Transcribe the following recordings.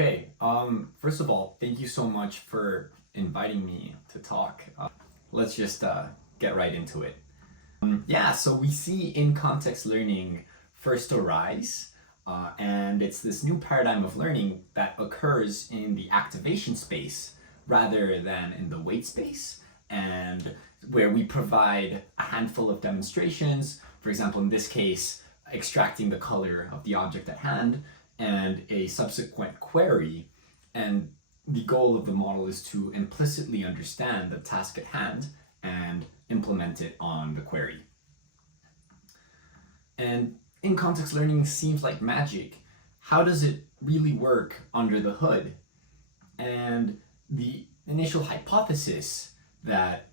Okay, first of all, thank you so much for inviting me to talk. Let's just get right into it. Yeah, so we see in context learning first arise, and it's this new paradigm of learning that occurs in the activation space rather than in the wait space, and where we provide a handful of demonstrations, for example, in this case, extracting the color of the object at hand, and a subsequent query. And the goal of the model is to implicitly understand the task at hand and implement it on the query. And in context learning seems like magic. How does it really work under the hood? And the initial hypothesis that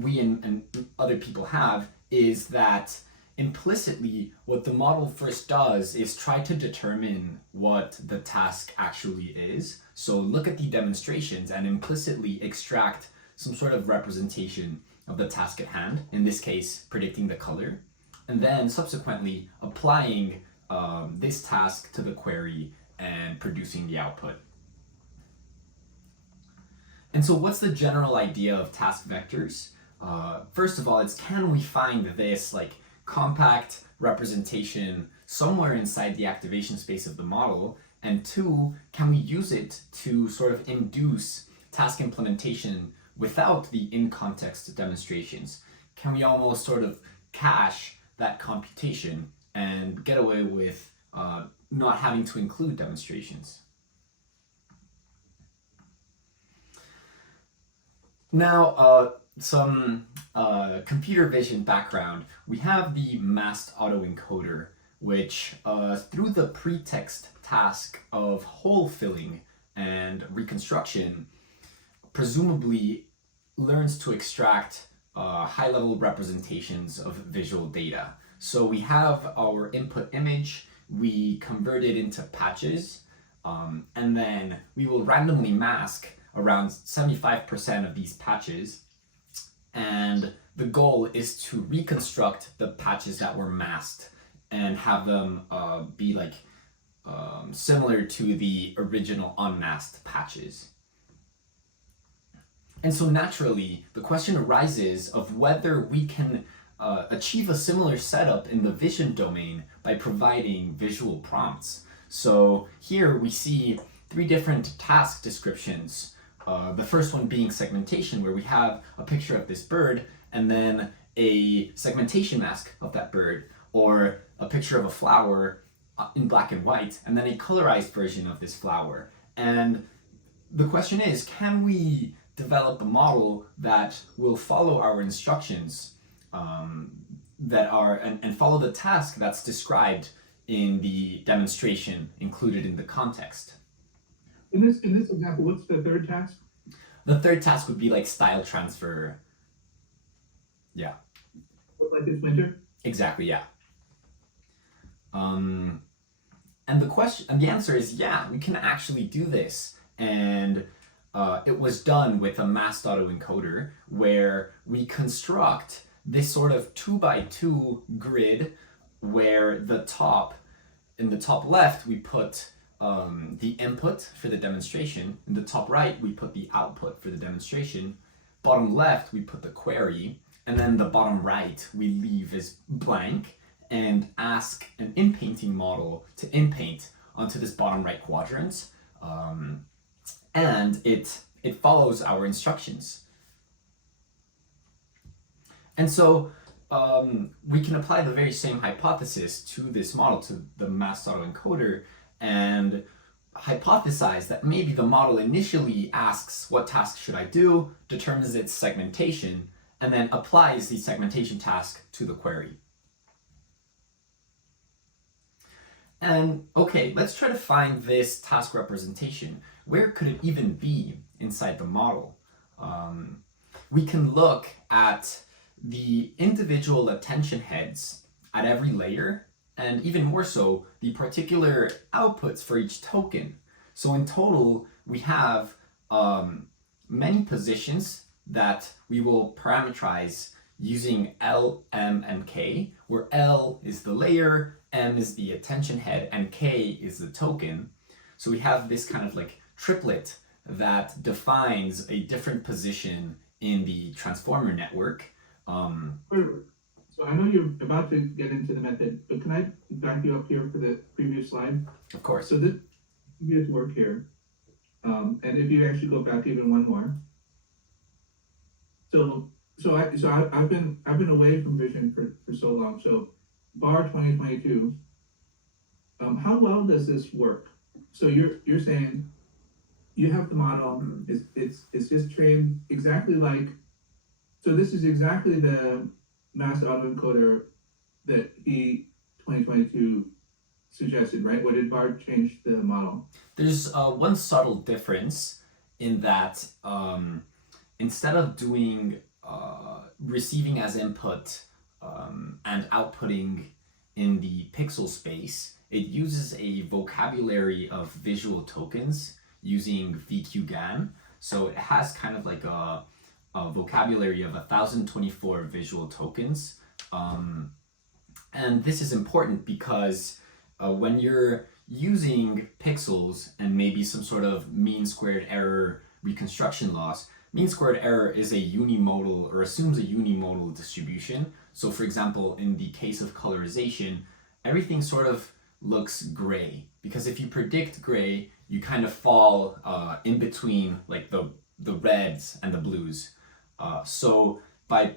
we and other people have is that implicitly what the model first does is try to determine what the task actually is. So look at the demonstrations and implicitly extract some sort of representation of the task at hand, in this case predicting the color, and then subsequently applying this task to the query and producing the output. And so what's the general idea of task vectors? First of all, it's can we find this compact representation somewhere inside the activation space of the model? And two, can we use it to sort of induce task implementation without the in-context demonstrations? Can we almost sort of cache that computation and get away with not having to include demonstrations? Now, some computer vision background. We have the masked autoencoder, which through the pretext task of hole filling and reconstruction, presumably learns to extract high-level representations of visual data. So we have our input image, we convert it into patches, and then we will randomly mask around 75% of these patches, and the goal is to reconstruct the patches that were masked and have them be similar to the original unmasked patches. And so naturally, the question arises of whether we can achieve a similar setup in the vision domain by providing visual prompts. So here we see three different task descriptions. The first one being segmentation, where we have a picture of this bird and then a segmentation mask of that bird, or a picture of a flower in black and white, and then a colorized version of this flower. And the question is, can we develop a model that will follow our instructions and follow the task that's described in the demonstration included in the context? In this example, what's the third task? The third task would be like style transfer. Yeah. Like this winter? Exactly, yeah. And the answer is yeah, we can actually do this. And it was done with a masked autoencoder where we construct this sort of 2x2 grid where in the top left we put the input for the demonstration. In the top right, we put the output for the demonstration. Bottom left, we put the query. And then the bottom right, we leave as blank and ask an inpainting model to inpaint onto this bottom right quadrant. And it follows our instructions. And so we can apply the very same hypothesis to this model, to the masked autoencoder, and hypothesize that maybe the model initially asks what task should I do, determines its segmentation, and then applies the segmentation task to the query. And okay, let's try to find this task representation. Where could it even be inside the model? We can look at the individual attention heads at every layer, and even more so, the particular outputs for each token. So in total, we have many positions that we will parameterize using L, M, and K, where L is the layer, M is the attention head, and K is the token. So we have this kind of like triplet that defines a different position in the transformer network. Wait, wait. So I know you're about to get into the method, but can I back you up here for the previous slide? Of course. So this previous work here, and if you actually go back even one more. I've been away from vision for so long. So bar 2022, how well does this work? So you're saying you have the model, it's just trained exactly like, so this is exactly the mass autoencoder that he 2022 suggested, right? What did Bard change the model? There's one subtle difference in that instead of doing receiving as input and outputting in the pixel space, it uses a vocabulary of visual tokens using VQGAN. So it has kind of like a vocabulary of 1024 visual tokens. And this is important because when you're using pixels and maybe some sort of mean squared error reconstruction loss, mean squared error is a unimodal or assumes a unimodal distribution. So for example, in the case of colorization, everything sort of looks gray because if you predict gray, you kind of fall in between like the reds and the blues. So by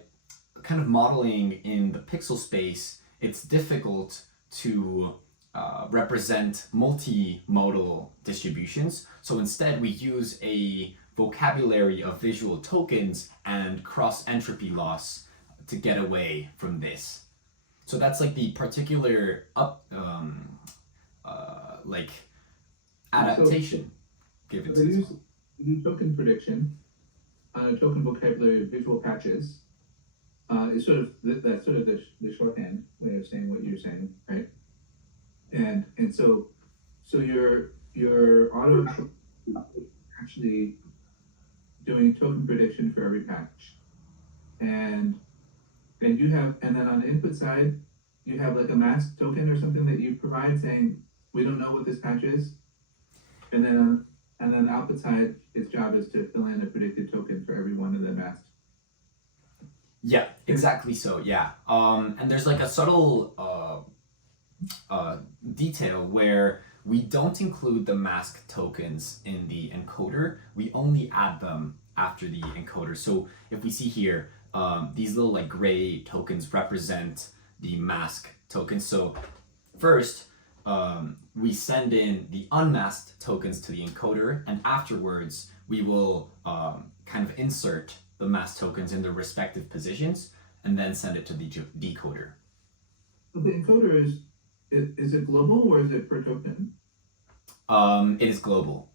kind of modeling in the pixel space, it's difficult to represent multimodal distributions. So instead we use a vocabulary of visual tokens and cross entropy loss to get away from this. So that's like the particular like adaptation given So to they this. use token prediction, token vocabulary of visual patches. It's sort of that's sort of the shorthand way of saying what you're saying, right? And so your auto actually doing token prediction for every patch, and you have, and then on the input side you have like a mask token or something that you provide saying we don't know what this patch is, and then the output side, its job is to fill in a predicted token for every one of the masks. Yeah, exactly so, yeah. And there's like a subtle detail where we don't include the mask tokens in the encoder, we only add them after the encoder. So if we see here, these little like gray tokens represent the mask tokens. So first, we send in the unmasked tokens to the encoder, and afterwards we will kind of insert the masked tokens in their respective positions and then send it to the decoder. So the encoder is it global or is it per token? It is global.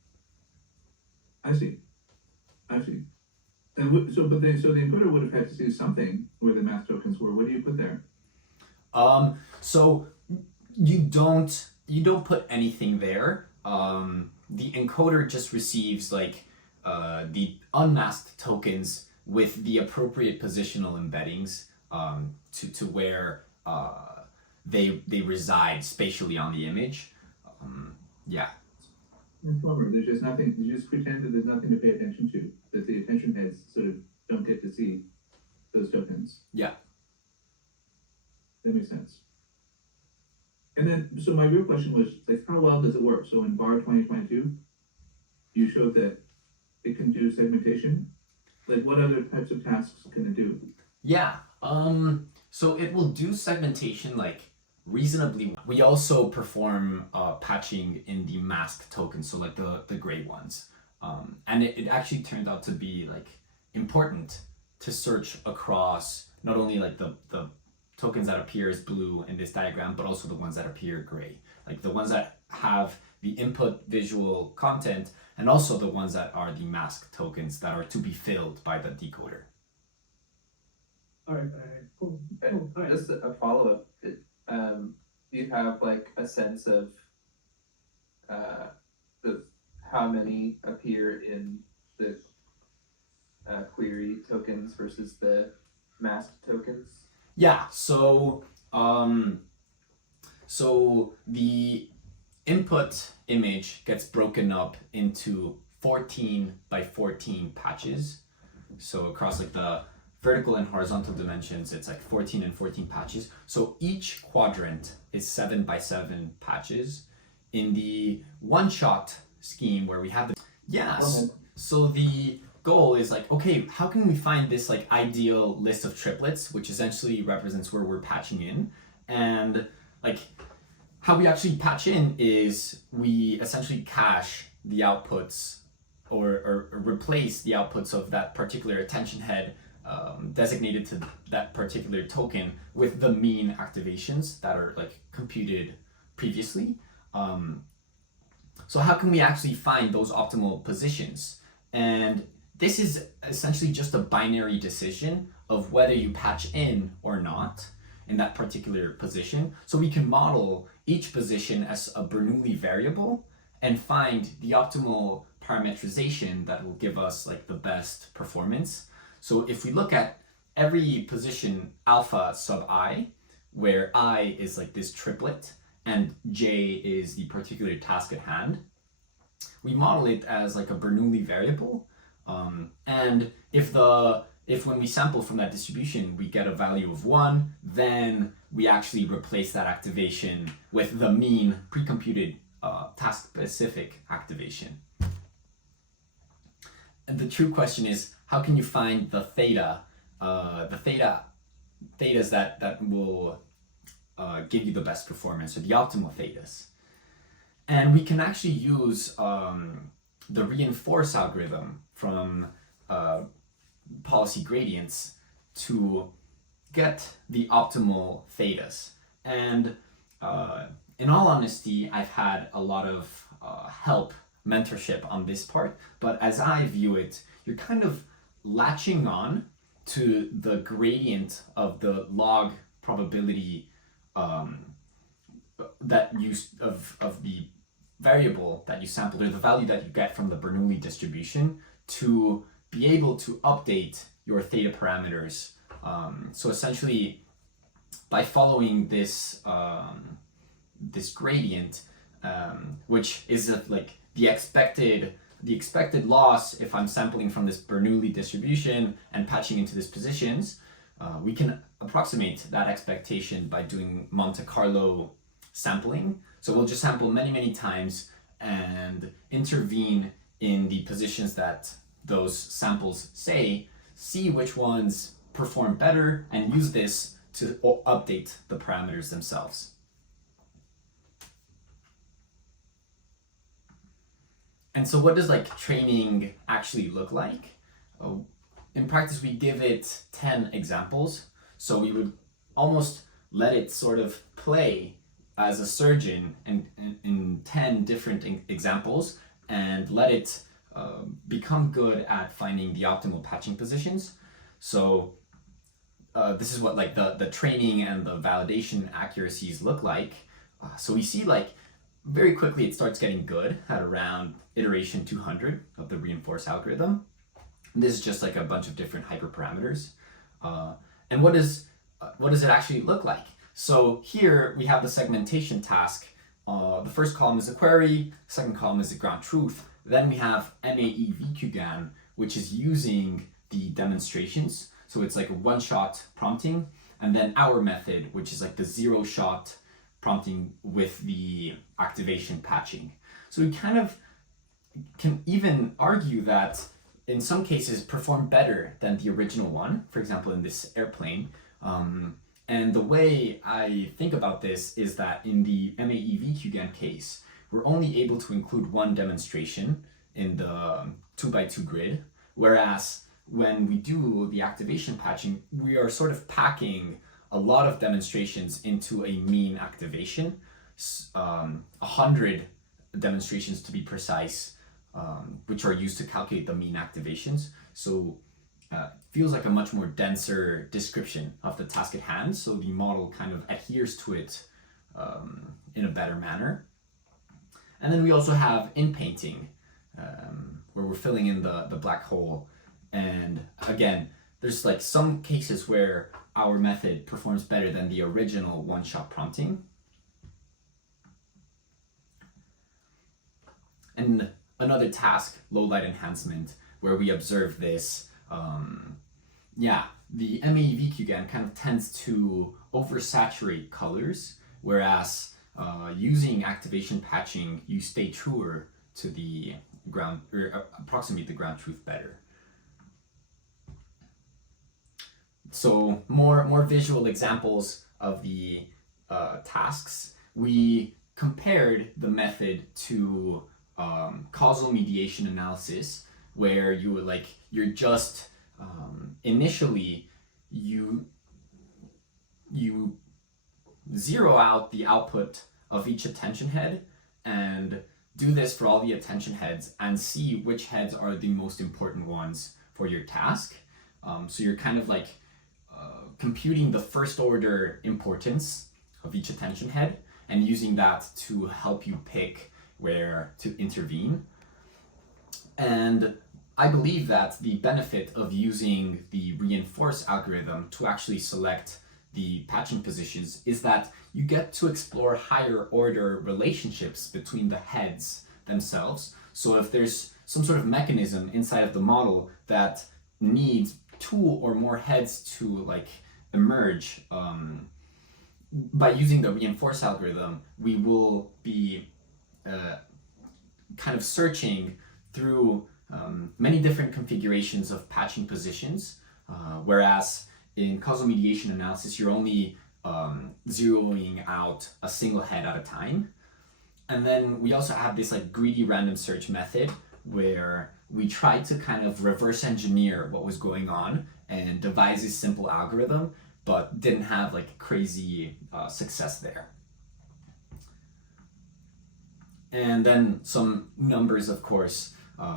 I see. And so the encoder would have had to see something where the mask tokens were. What do you put there? So you don't put anything there. The encoder just receives like the unmasked tokens with the appropriate positional embeddings to where they reside spatially on the image. Yeah. Transformer. There's just nothing. You just pretend that there's nothing to pay attention to. That the attention heads sort of don't get to see those tokens. Yeah. That makes sense. And then, so my real question was, like, how well does it work? So in bar 2022, you showed that it can do segmentation. Like, what other types of tasks can it do? Yeah. So it will do segmentation like reasonably. We also perform patching in the mask tokens, so like the gray ones. And it actually turned out to be like important to search across not only like the tokens that appear as blue in this diagram, but also the ones that appear gray. Like the ones that have the input visual content and also the ones that are the mask tokens that are to be filled by the decoder. All right, cool. And just a follow-up, do you have like a sense of how many appear in the query tokens versus the masked tokens? Yeah, so the input image gets broken up into 14 by 14 patches. So across like the vertical and horizontal dimensions, it's like 14 and 14 patches. So each quadrant is 7 by 7 patches. In the one-shot scheme where we have the, so the goal is like, okay, how can we find this like ideal list of triplets, which essentially represents where we're patching in, and like how we actually patch in is we essentially cache the outputs or replace the outputs of that particular attention head designated to that particular token with the mean activations that are like computed previously. So how can we actually find those optimal positions? And this is essentially just a binary decision of whether you patch in or not in that particular position. So we can model each position as a Bernoulli variable and find the optimal parametrization that will give us like the best performance. So if we look at every position alpha sub I, where I is like this triplet and J is the particular task at hand, we model it as like a Bernoulli variable. And if when we sample from that distribution, we get a value of 1, then we actually replace that activation with the mean pre-computed task-specific activation. And the true question is, how can you find the thetas that will give you the best performance, or the optimal thetas? And we can actually use the reinforce algorithm from policy gradients to get the optimal thetas. And in all honesty, I've had a lot of help, mentorship on this part, but as I view it, you're kind of latching on to the gradient of the log probability that you of the variable that you sampled, or the value that you get from the Bernoulli distribution, to be able to update your theta parameters. So essentially, by following this this gradient, which is like the expected loss if I'm sampling from this Bernoulli distribution and patching into these positions, we can approximate that expectation by doing Monte Carlo sampling. So we'll just sample many times and intervene in the positions that those samples see which ones perform better, and use this to update the parameters themselves. And so what does like training actually look like? In practice, we give it 10 examples. So we would almost let it sort of play as a surgeon in 10 different examples, and let it become good at finding the optimal patching positions. So this is what like the training and the validation accuracies look like. So we see like very quickly it starts getting good at around iteration 200 of the reinforce algorithm. And this is just like a bunch of different hyperparameters. And what does it actually look like? So here we have the segmentation task. The first column is a query, second column is the ground truth. Then we have MAE VQGAN, which is using the demonstrations. So it's like a one-shot prompting, and then our method, which is like the zero-shot prompting with the activation patching. So we kind of can even argue that in some cases perform better than the original one, for example, in this airplane. And the way I think about this is that in the MAE VQGAN case, we're only able to include one demonstration in the 2x2 grid, whereas when we do the activation patching, we are sort of packing a lot of demonstrations into a mean activation, 100 demonstrations to be precise, which are used to calculate the mean activations. So feels like a much more denser description of the task at hand, so the model kind of adheres to it in a better manner. And then we also have in-painting, where we're filling in the black hole. And again, there's like some cases where our method performs better than the original one-shot prompting. and another task, low light enhancement, where we observe this. The MAEVQ kind of tends to oversaturate colors, whereas using activation patching, you stay truer to the ground, or approximate the ground truth better. So more visual examples of the tasks. We compared the method to causal mediation analysis, where you're just initially you zero out the output of each attention head and do this for all the attention heads and see which heads are the most important ones for your task. So you're kind of like computing the first order importance of each attention head and using that to help you pick where to intervene. And I believe that the benefit of using the reinforce algorithm to actually select the patching positions is that you get to explore higher order relationships between the heads themselves. So if there's some sort of mechanism inside of the model that needs 2 or more heads to emerge, by using the reinforce algorithm, we will be kind of searching through many different configurations of patching positions, whereas in causal mediation analysis, you're only zeroing out a single head at a time. And then we also have this greedy random search method where we tried to kind of reverse engineer what was going on and devise a simple algorithm, but didn't have crazy success there. And then some numbers, of course,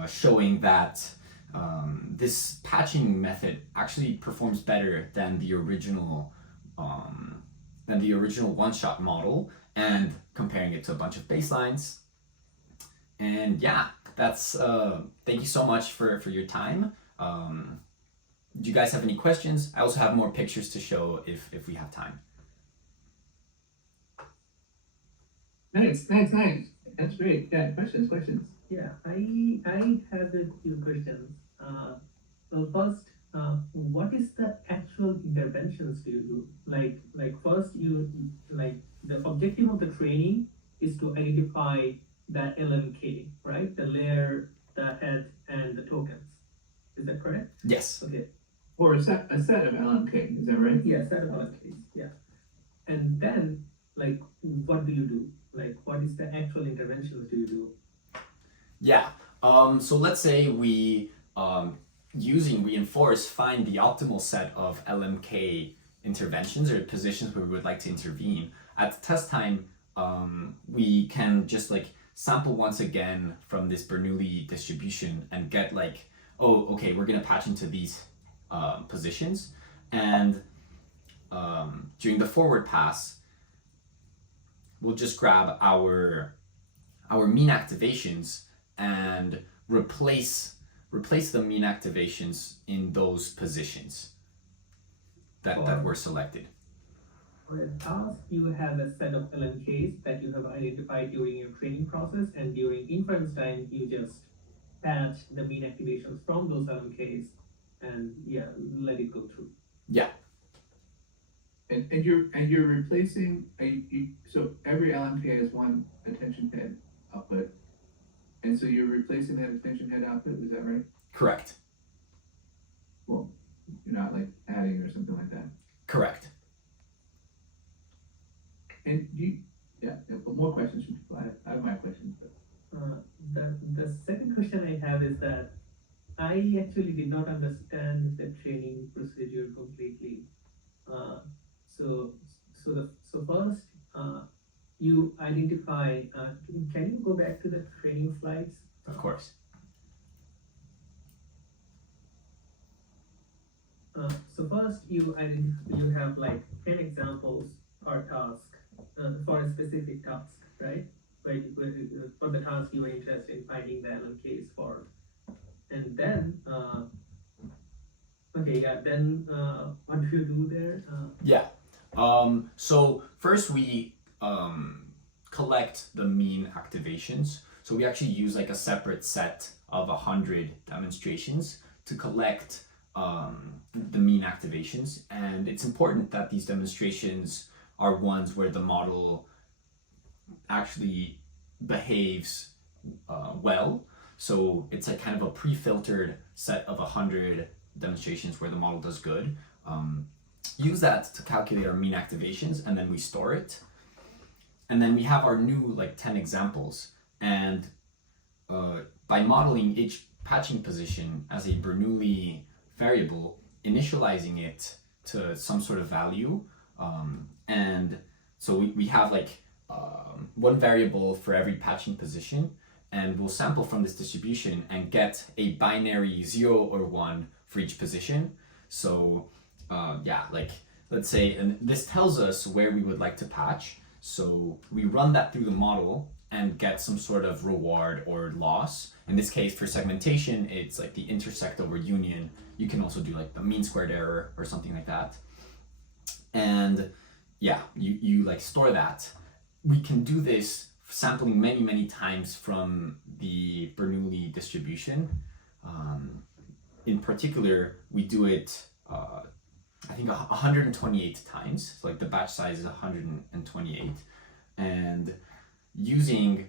showing that this patching method actually performs better than the original one-shot model, and comparing it to a bunch of baselines. And yeah, that's thank you so much for your time. Do you guys have any questions? I also have more pictures to show if we have time. Nice. That's great. Yeah, questions. Yeah, I have a few questions. Well, first, what is the actual interventions do you do? Like first, the objective of the training is to identify the LMK, right? The layer, the head, and the tokens. Is that correct? Yes. Okay. Or a set of LMK, is that right? Yeah, set of LMKs. Yeah. And then, what do you do? What is the actual interventions do you do? Yeah. So let's say we, using reinforce, find the optimal set of LMK interventions or positions where we would like to intervene. At test time, we can just sample once again from this Bernoulli distribution and get oh, okay, we're gonna patch into these positions. And during the forward pass, we'll just grab our mean activations and replace the mean activations in those positions that were selected. For a task, you have a set of LMKs that you have identified during your training process, and during inference time, you just patch the mean activations from those LMKs and let it go through. Yeah. And you're replacing so every LMK has one attention head output, and so you're replacing that attention head output. Is that right? Correct. Well, you're not adding or something like that. Correct. And but more questions from people. I have my questions, but The second question I have is that I actually did not understand the training procedure completely. So first, you identify. Can you go back to the training slides? Of course. So first, you have 10 examples per task for a specific task, right? For the task you are interested in finding the LMKs for, and then what do you do there? So first we collect the mean activations. So we actually use like a separate set of 100 demonstrations to collect the mean activations. And it's important that these demonstrations are ones where the model actually behaves well. So it's a kind of a pre-filtered set of 100 demonstrations where the model does good. Use that to calculate our mean activations, and then we store it. And then we have our new like 10 examples. And by modeling each patching position as a Bernoulli variable, initializing it to some sort of value, and so we have like one variable for every patching position, and we'll sample from this distribution and get a binary 0 or 1 for each position. So yeah, like let's say, and this tells us where we would like to patch. So we run that through the model and get some sort of reward or loss. In this case, for segmentation, it's like the intersect over union. You can also do like the mean squared error or something like that. And yeah, you like store that. We can do this sampling many times from the Bernoulli distribution. In particular, we do it I think 128 times. So like the batch size is 128, and using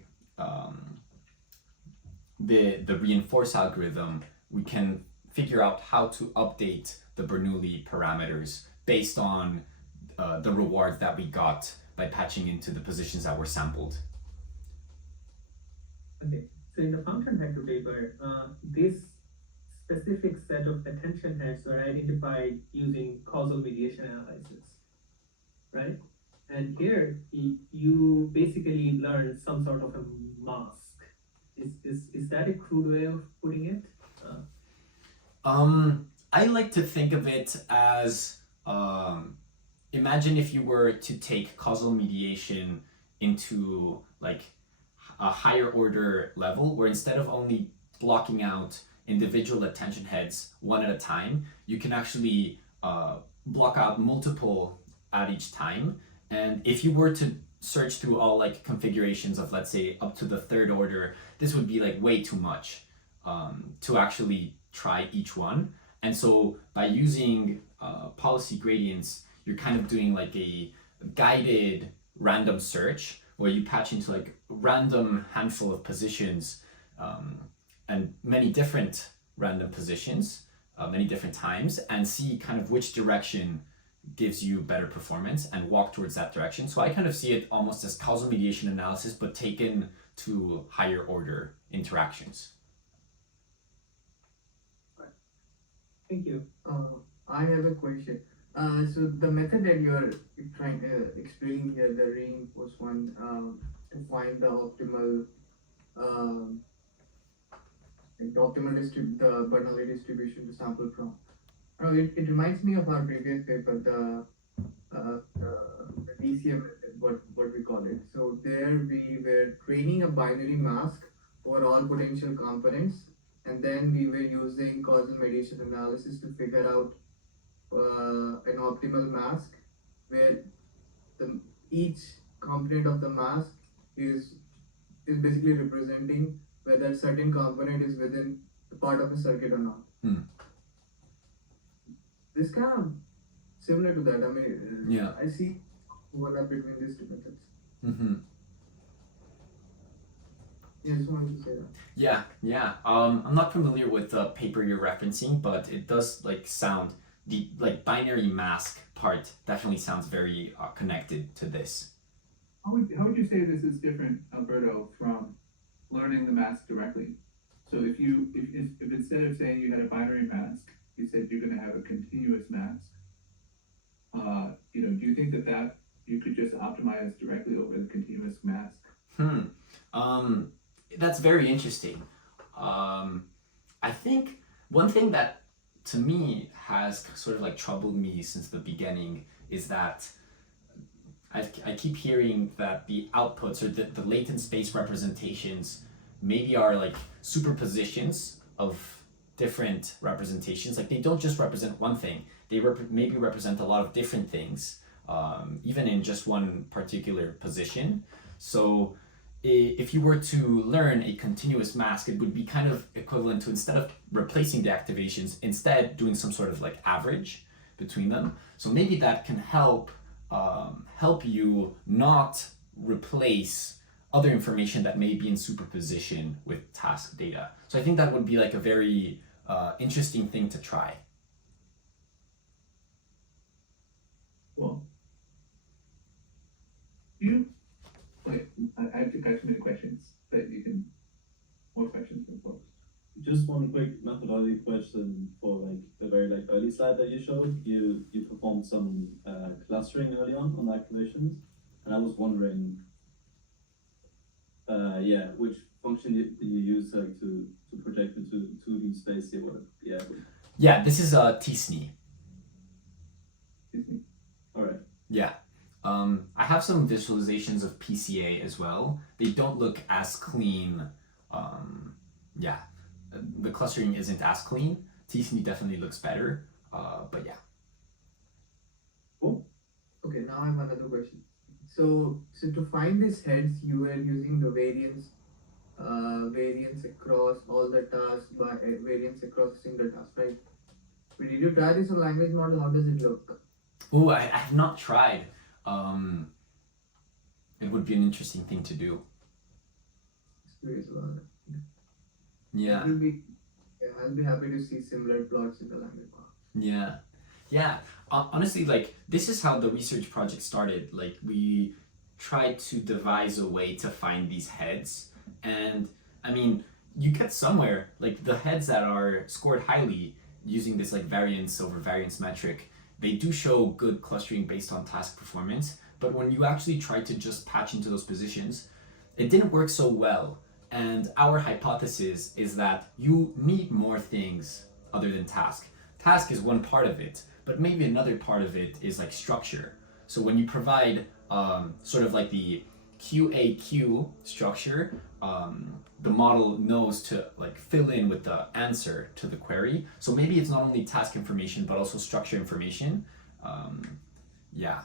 the reinforce algorithm, we can figure out how to update the Bernoulli parameters based on the rewards that we got by patching into the positions that were sampled. Okay, so in the function vector paper, this specific set of attention heads were identified using causal mediation analysis, right? And here you basically learn some sort of a mask. Is that a crude way of putting it? I like to think of it as imagine if you were to take causal mediation into like a higher order level, where instead of only blocking out individual attention heads one at a time, you can actually block out multiple at each time. And if you were to search through all like configurations of, let's say, up to the third order, this would be like way too much to actually try each one. And so by using policy gradients, you're kind of doing like a guided random search where you patch into like a random handful of positions and many different random positions, many different times, and see kind of which direction gives you better performance and walk towards that direction. So I kind of see it almost as causal mediation analysis, but taken to higher order interactions. Thank you. I have a question. So the method that you are trying to explain here, the reinforce one, to find the optimal, the Bernoulli distribution to sample from. It reminds me of our previous paper, the DCM method, what we call it. So there we were training a binary mask for all potential components, and then we were using causal mediation analysis to figure out an optimal mask where each component of the mask is basically representing whether certain component is within the part of the circuit or not. This kind of similar to that. I mean, yeah, I see overlap between these two methods. Mm-hmm. Yeah, I just wanted to say that. Yeah. I'm not familiar with the paper you're referencing, but it does like sound the like binary mask part definitely sounds very connected to this. How would you say this is different, Alberto, from learning the mask directly? So if instead of saying you had a binary mask, you said you're going to have a continuous mask, do you think that you could just optimize directly over the continuous mask? That's very interesting. I think one thing that to me has sort of like troubled me since the beginning is that I keep hearing that the outputs or the latent space representations maybe are like superpositions of different representations. Like they don't just represent one thing, they maybe represent a lot of different things, even in just one particular position. So if you were to learn a continuous mask, it would be kind of equivalent to, instead of replacing the activations, instead doing some sort of like average between them. So maybe that can help you not replace other information that may be in superposition with task data. So I think that would be like a very interesting thing to try. Well, you wait. I've got too many questions, but you can more questions from folks. Just one quick methodology question for like the very like early slide that you showed. You performed some clustering early on activations, and I was wondering, which function do you use like to project into 2D space here? Yeah, this is tsne. All right. Yeah. I have some visualizations of PCA as well. They don't look as clean. Yeah, the clustering isn't as clean. tsne definitely looks better, but yeah. Cool. Okay, now I have another question. So to find these heads, you were using the variance across all the tasks by variance across a single task, right? But did you try this on language model? How does it look? Oh, I have not tried. It would be an interesting thing to do. Curious about it. Yeah. I'll be happy to see similar plots in the language model. Yeah. Honestly, like, this is how the research project started. Like, we tried to devise a way to find these heads, and I mean, you get somewhere. Like, the heads that are scored highly using this like variance over variance metric, they do show good clustering based on task performance. But when you actually try to just patch into those positions, it didn't work so well. And our hypothesis is that you need more things other than task. Task is one part of it, but maybe another part of it is like structure. So when you provide sort of like the QAQ structure, the model knows to like fill in with the answer to the query. So maybe it's not only task information, but also structure information. Yeah.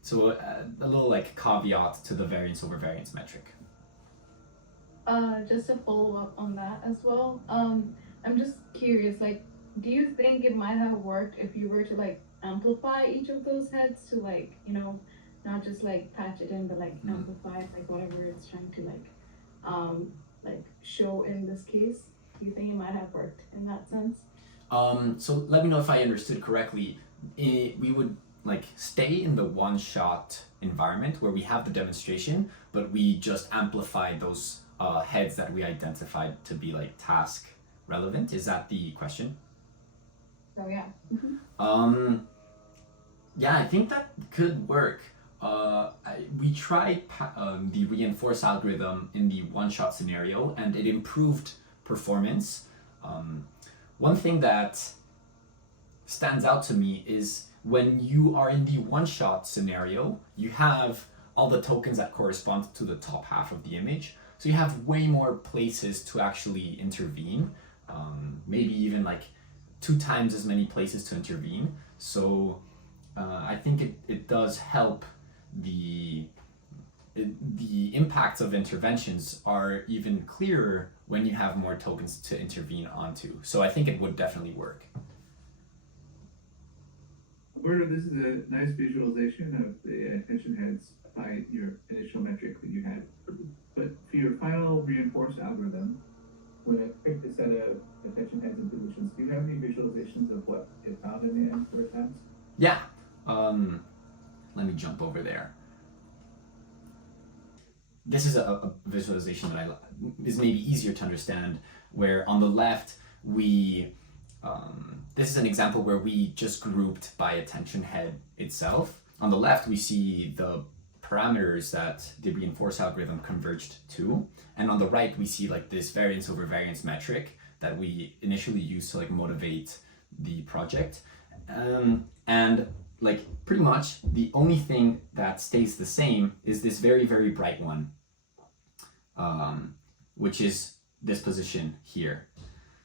So a little like caveat to the variance over variance metric. Just to follow up on that as well. I'm just curious, like, do you think it might have worked if you were to like amplify each of those heads to like, not just like patch it in, but like amplify like whatever it's trying to like show in this case? Do you think it might have worked in that sense? So let me know if I understood correctly. We would like stay in the one-shot environment where we have the demonstration, but we just amplify those heads that we identified to be like task relevant. Is that the question? So yeah. Yeah, I think that could work. We tried the reinforce algorithm in the one-shot scenario, and it improved performance. One thing that stands out to me is when you are in the one-shot scenario, you have all the tokens that correspond to the top half of the image. So you have way more places to actually intervene, maybe even like 2 times as many places to intervene. So I think it does help. The impacts of interventions are even clearer when you have more tokens to intervene onto. So I think it would definitely work. This is a nice visualization of the attention heads by your initial metric that you had. But for your final reinforced algorithm, when it picked a set of attention heads and positions, do you have any visualizations of what it found in the end for a task? Yeah. Let me jump over there. This is a visualization that is maybe easier to understand, where on the left this is an example where we just grouped by attention head itself. On the left, we see the parameters that the reinforce algorithm converged to. And on the right, we see like this variance over variance metric that we initially used to like motivate the project. And like pretty much the only thing that stays the same is this very, very bright one, which is this position here.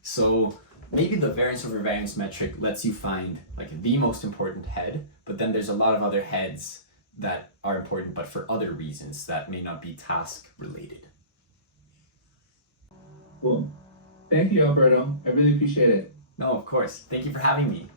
So maybe the variance over variance metric lets you find like the most important head, but then there's a lot of other heads that are important, but for other reasons that may not be task related. Cool. Thank you, Alberto. I really appreciate it. No, of course. Thank you for having me.